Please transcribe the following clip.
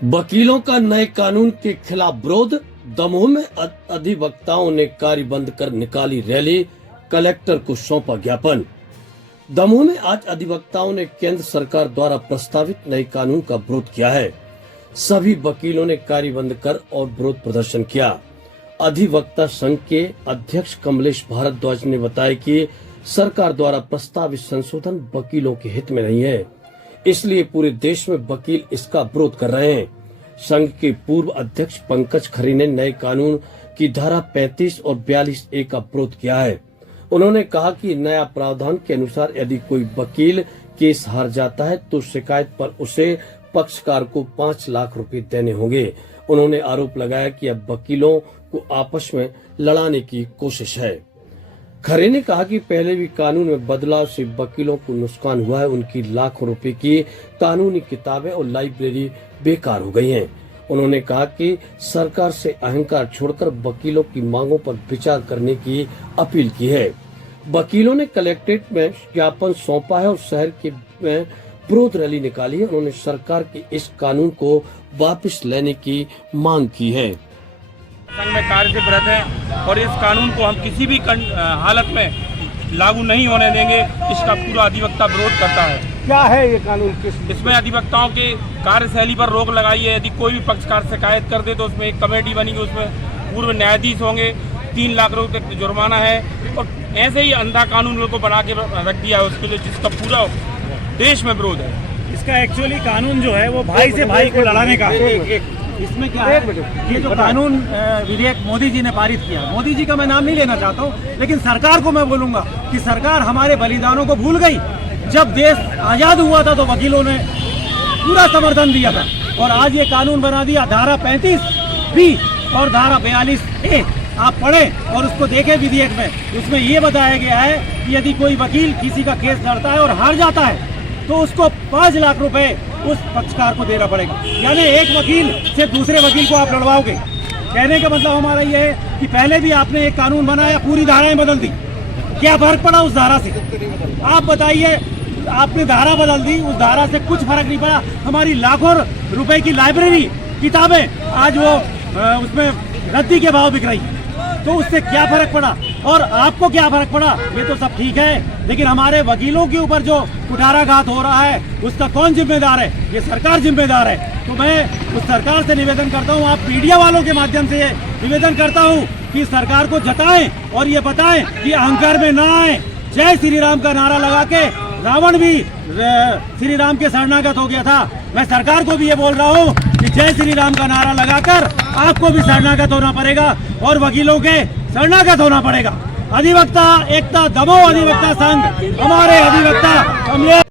वकीलों का नए कानून के खिलाफ विरोध। दमोह में अधिवक्ताओं ने कार्य बंद कर निकाली रैली, कलेक्टर को सौंपा ज्ञापन। दमोह में आज अधिवक्ताओं ने केंद्र सरकार द्वारा प्रस्तावित नए कानून का विरोध किया है। सभी वकीलों ने कार्य बंद कर और विरोध प्रदर्शन किया। अधिवक्ता संघ के अध्यक्ष कमलेश भारद्वाज ने बताया कि सरकार द्वारा प्रस्तावित संशोधन वकीलों के हित में नहीं है, इसलिए पूरे देश में वकील इसका विरोध कर रहे हैं। संघ के पूर्व अध्यक्ष पंकज खरे ने नए कानून की धारा 35 और 42A का विरोध किया है। उन्होंने कहा कि नया प्रावधान के अनुसार यदि कोई वकील केस हार जाता है तो शिकायत पर उसे पक्षकार को 5 लाख रुपए देने होंगे। उन्होंने आरोप लगाया कि अब वकीलों को आपस में लड़ाने की कोशिश है। खरे ने कहा कि पहले भी कानून में बदलाव से वकीलों को नुकसान हुआ है। उनकी लाखों रुपए की कानूनी किताबें और लाइब्रेरी बेकार हो गई हैं। उन्होंने कहा कि सरकार से अहंकार छोड़कर वकीलों की मांगों पर विचार करने की अपील की है। वकीलों ने कलेक्ट्रेट में ज्ञापन सौंपा है और शहर के में विरोध रैली निकाली है। उन्होंने सरकार के इस कानून को वापस लेने की मांग की है। संघ में कार्य से व्रत है और इस कानून को हम किसी भी हालत में लागू नहीं होने देंगे। इसका पूरा अधिवक्ता विरोध करता है। क्या है ये कानून? इसमें अधिवक्ताओं के कार्यशैली पर रोक लगाई है। यदि कोई भी पक्षकार शिकायत कर दे तो उसमें एक कमेटी बनेगी, उसमें पूर्व न्यायाधीश होंगे, 3 लाख रुपए तक जुर्माना है। और ऐसे ही अंधा कानून को बना के रख दिया है उसके लिए, जिसका पूरा देश में विरोध है। इसका एक्चुअली कानून जो है वो भाई से भाई को लड़ाने का। इसमें क्या है, ये जो कानून विधेयक मोदी जी ने पारित किया, मोदी जी का मैं नाम नहीं लेना चाहता हूँ, लेकिन सरकार को मैं बोलूंगा कि सरकार हमारे बलिदानों को भूल गई। जब देश आजाद हुआ था तो वकीलों ने पूरा समर्थन दिया था और आज ये कानून बना दिया। धारा 35B और धारा 42A आप पढ़ें और उसको देखें विधेयक में। उसमें ये बताया गया है कि यदि कोई वकील किसी का केस लड़ता है और हार जाता है तो उसको 5 लाख रुपए उस पक्षकार को देना पड़ेगा। यानी एक वकील से दूसरे वकील को आप लड़वाओगे। कहने का मतलब हमारा ये है कि पहले भी आपने एक कानून बनाया, पूरी धाराएं बदल दी, क्या फर्क पड़ा उस धारा से? आप बताइए, आपने धारा बदल दी, उस धारा से कुछ फर्क नहीं पड़ा। हमारी लाखों रुपए की लाइब्रेरी किताबें आज वो उसमें रद्दी के भाव बिक रही, तो उससे क्या फर्क पड़ा? और आपको क्या फर्क पड़ा? ये तो सब ठीक है, लेकिन हमारे वकीलों के ऊपर जो कुठाराघात हो रहा है उसका कौन जिम्मेदार है? ये सरकार जिम्मेदार है। तो मैं उस सरकार से निवेदन करता हूँ, आप मीडिया वालों के माध्यम से निवेदन करता हूँ कि सरकार को जताएं और ये बताएं कि अहंकार में ना आए। जय श्री राम का नारा लगा के रावण भी श्री राम के शरणागत हो गया था। मैं सरकार को भी ये बोल रहा हूँ कि जय श्री राम का नारा लगाकर आपको भी शरणागत होना पड़ेगा और वकीलों के शरणागत होना पड़ेगा। अधिवक्ता एकता दमोह अधिवक्ता संघ, हमारे अधिवक्ता